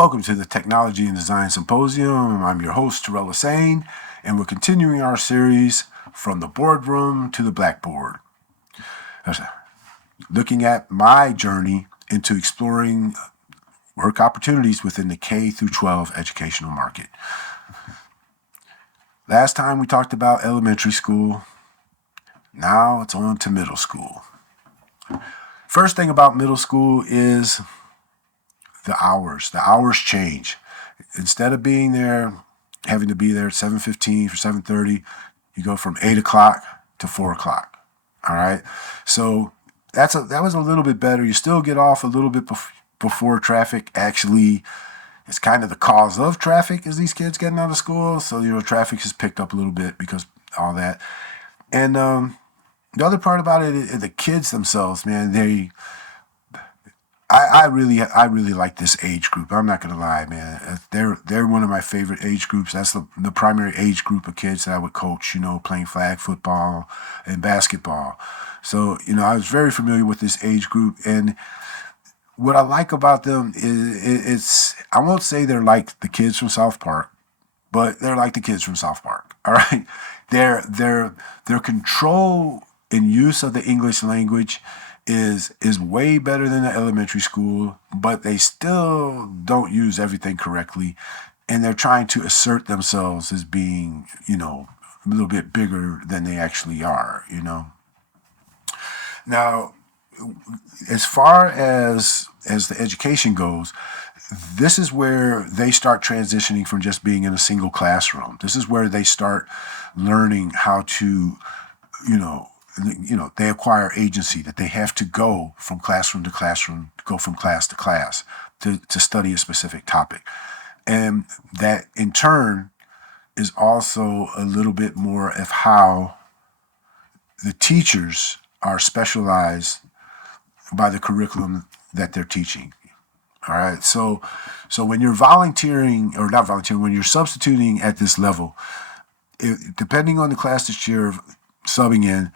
Welcome to the Technology and Design Symposium. I'm your host, Terrell Hussain, and we're continuing our series from the Boardroom to the Blackboard, looking at my journey into exploring work opportunities within the K through 12 educational market. Last time we talked about elementary school. Now it's on to middle school. First thing about middle school is the hours. The hours change. Instead of being there, having to be there at 7:15 or 7:30, you go from 8 o'clock to 4 o'clock. All right. So that was a little bit better. You still get off a little bit before traffic actually is kind of the cause of traffic is these kids getting out of school. So, traffic has picked up a little bit because all that. And the other part about it is the kids themselves, man, I really like this age group. I'm not gonna lie, man. They're one of my favorite age groups. That's the primary age group of kids that I would coach. Playing flag football and basketball. So I was very familiar with this age group, and what I like about them is I won't say they're like the kids from Southpark, but they're like the kids from Southpark. All right, their control and use of the English language is way better than the elementary school, but they still don't use everything correctly, and they're trying to assert themselves as being, a little bit bigger than they actually are, Now, as far as the education goes, this is where they start transitioning from just being in a single classroom. This is where they start learning how to, they acquire agency, that they have to go from classroom to classroom, go from class to class to study a specific topic. And that in turn is also a little bit more of how the teachers are specialized by the curriculum that they're teaching. All right. So when you're volunteering, or not volunteering, when you're substituting at this level, depending on the class that you're subbing in,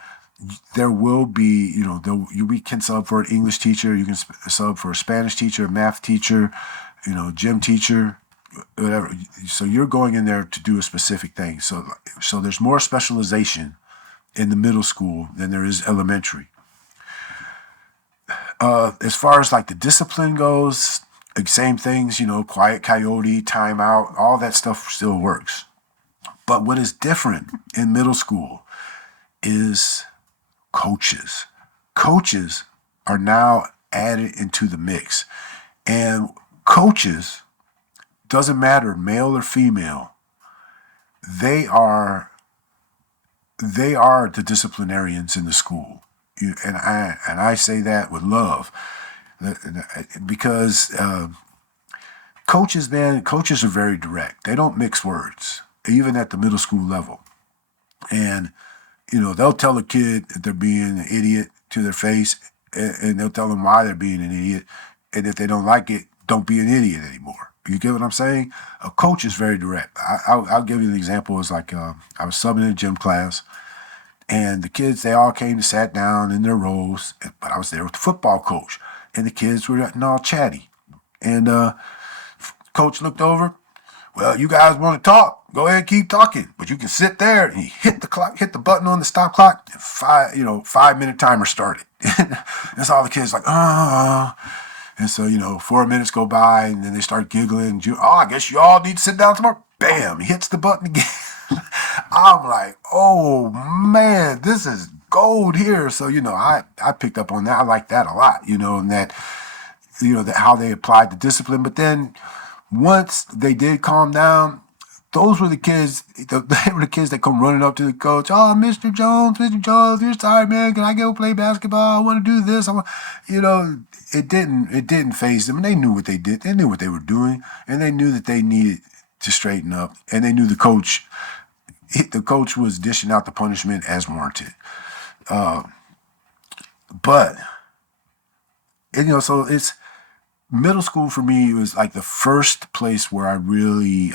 there will be, you can sub for an English teacher, you can sub for a Spanish teacher, a math teacher, gym teacher, whatever. So you're going in there to do a specific thing. So there's more specialization in the middle school than there is elementary. As far as like the discipline goes, same things, quiet coyote, timeout, all that stuff still works. But what is different in middle school is coaches. Coaches are now added into the mix. And coaches, doesn't matter male or female, they are the disciplinarians in the school. And I say that with love, because coaches are very direct. They don't mix words, even at the middle school level. And they'll tell a kid that they're being an idiot to their face, and they'll tell them why they're being an idiot. And if they don't like it, don't be an idiot anymore. You get what I'm saying? A coach is very direct. I'll give you an example. It's like I was subbing in a gym class, and the kids, they all came and sat down in their rows, but I was there with the football coach, and the kids were all chatty. And coach looked over. Well, you guys want to talk? Go ahead and keep talking, but you can sit there. And he hit the button on the stop clock. And 5-minute timer started. That's all the kids like, oh. And so, 4 minutes go by, and then they start giggling. I guess you all need to sit down tomorrow. Bam, he hits the button again. I'm like, oh man, this is gold here. So, I picked up on that. I like that a lot, and that, that how they applied the discipline. But then once they did calm down, those were the kids. They were the kids that come running up to the coach. Oh, Mr. Jones, you're sorry, man. Can I go play basketball? I want to do this. It didn't faze them. And they knew what they did. They knew what they were doing, and they knew that they needed to straighten up. And they knew the coach was dishing out the punishment as warranted. But so it's middle school for me. It was like the first place where I really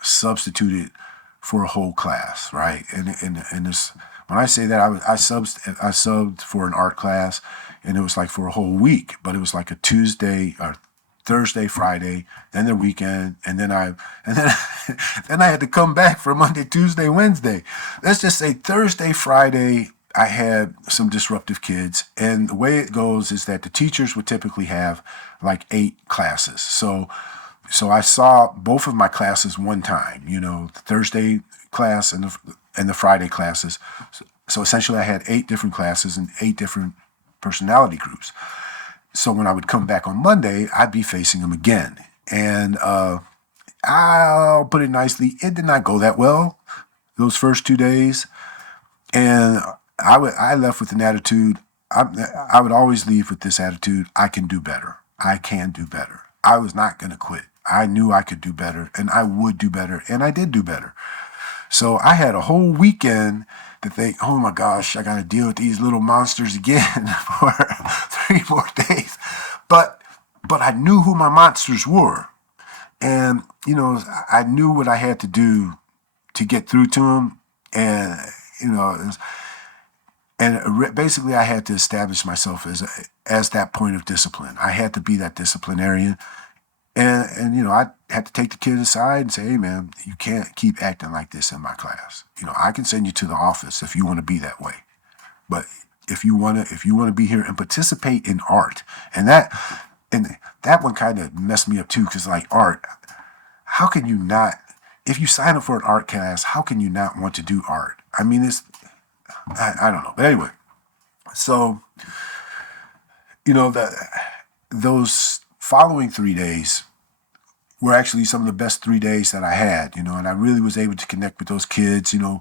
substituted for a whole class, right? And this, when I say that, I subbed for an art class, and it was like for a whole week, but it was like a Tuesday or Thursday, Friday, then the weekend, and then then I had to come back for Monday, Tuesday, Wednesday. Let's just say Thursday, Friday, I had some disruptive kids, and the way it goes is that the teachers would typically have like 8 classes. So I saw both of my classes one time, the Thursday class and the Friday classes. So essentially I had 8 different classes and 8 different personality groups. So when I would come back on Monday, I'd be facing them again. And I'll put it nicely, it did not go that well those first 2 days. And I left with an attitude, I would always leave with this attitude, I can do better. I can do better. I was not going to quit. I knew I could do better, and I would do better, and I did do better. So I had a whole weekend to think, oh my gosh, I got to deal with these little monsters again for 3 more days. But I knew who my monsters were. And, I knew what I had to do to get through to them. And, basically I had to establish myself as that point of discipline. I had to be that disciplinarian. And I had to take the kid aside and say, hey, man, you can't keep acting like this in my class. I can send you to the office if you want to be that way. But if you want to be here and participate in art, and that one kind of messed me up too, because like art, how can you not, if you sign up for an art class, how can you not want to do art? I mean, I don't know. But anyway, so, those following 3 days were actually some of the best 3 days that I had, and I really was able to connect with those kids, to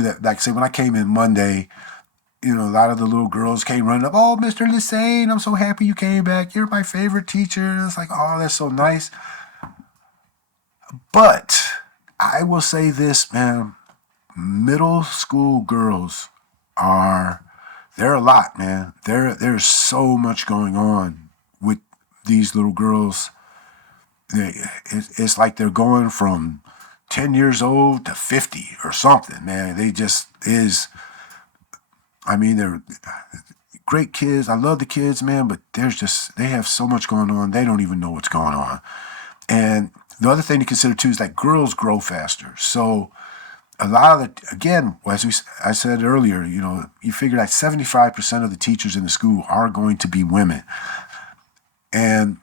that, like say when I came in Monday, a lot of the little girls came running up, oh, Mr. Lissane, I'm so happy you came back. You're my favorite teacher. And it's like, oh, that's so nice. But I will say this, man, middle school girls they're a lot, man. There's so much going on with these little girls. It's like they're going from 10 years old to 50 or something, man. They're great kids. I love the kids, man, but they have so much going on. They don't even know what's going on. And the other thing to consider too is that girls grow faster. So a lot of again, as I said earlier, you figure that 75% of the teachers in the school are going to be women. And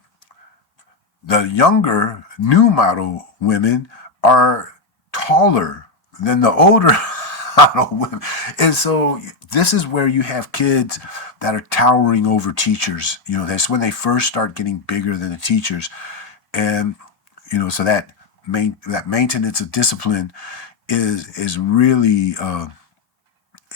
the younger, new model women are taller than the older model women. And so this is where you have kids that are towering over teachers. That's when they first start getting bigger than the teachers. And, so that maintenance of discipline is really,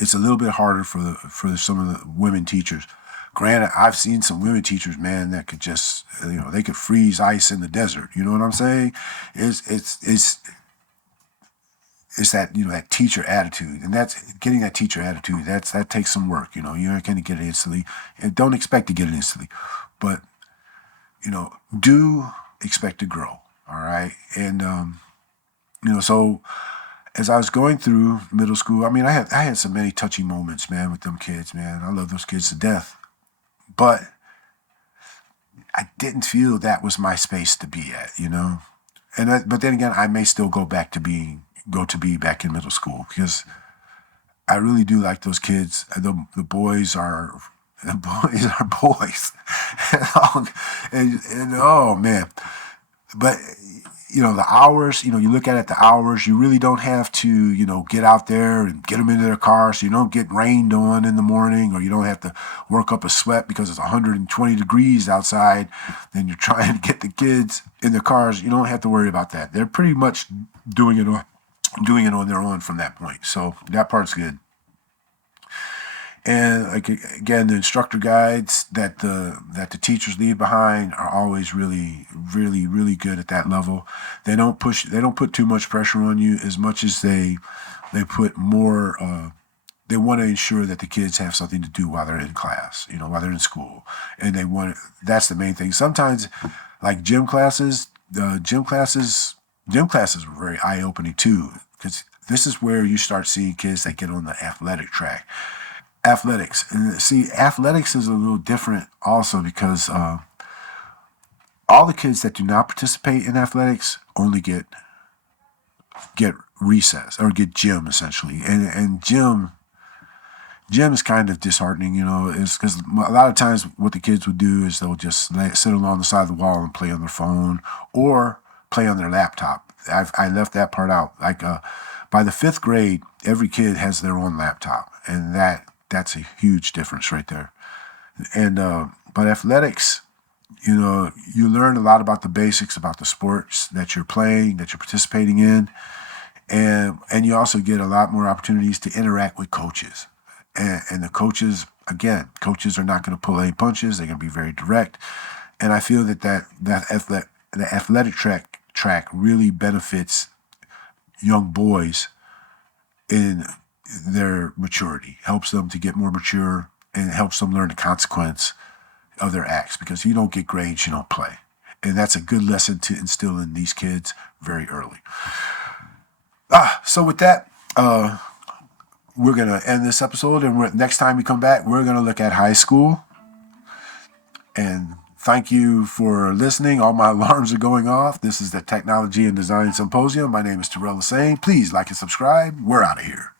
it's a little bit harder for some of the women teachers. Granted, I've seen some women teachers, man, that could just, they could freeze ice in the desert. You know what I'm saying? It's that, that teacher attitude. And that's getting that teacher attitude. That takes some work. You're not going to get it instantly. And don't expect to get it instantly. But, do expect to grow. All right. And, so as I was going through middle school, I had so many touchy moments, man, with them kids, man. I love those kids to death. But I didn't feel that was my space to be at, but then again, I may still go to be back in middle school because I really do like those kids. The boys are boys, and oh man, but the hours, you look at it, the hours, you really don't have to, get out there and get them into their car so you don't get rained on in the morning, or you don't have to work up a sweat because it's 120 degrees outside and you're trying to get the kids in their cars. You don't have to worry about that. They're pretty much doing it on their own from that point. So that part's good. And again, the instructor guides that the teachers leave behind are always really, really, really good at that level. They don't put too much pressure on you as much as they put more. They want to ensure that the kids have something to do while they're in class, while they're in school, and that's the main thing. Sometimes, like gym classes were very eye-opening too, because this is where you start seeing kids that get on the athletic track. Athletics. And see, athletics is a little different also because all the kids that do not participate in athletics only get recess or get gym essentially, and gym is kind of disheartening, is because a lot of times what the kids would do is they'll just sit along the side of the wall and play on their phone or play on their laptop. I left that part out. Like by the 5th grade, every kid has their own laptop, and that's a huge difference right there. And but athletics, you learn a lot about the basics about the sports that you're playing, that you're participating in, and you also get a lot more opportunities to interact with coaches. And the coaches are not going to pull any punches. They're going to be very direct. And I feel that the athletic track really benefits young boys in their maturity, helps them to get more mature, and helps them learn the consequence of their acts, because you don't get grades, you don't play. And that's a good lesson to instill in these kids very early. So with that, we're going to end this episode, and next time we come back, we're going to look at high school. And thank you for listening. All my alarms are going off. This is the Technology and Design Symposium. My name is Terrell Hussain. Please like and subscribe. We're out of here.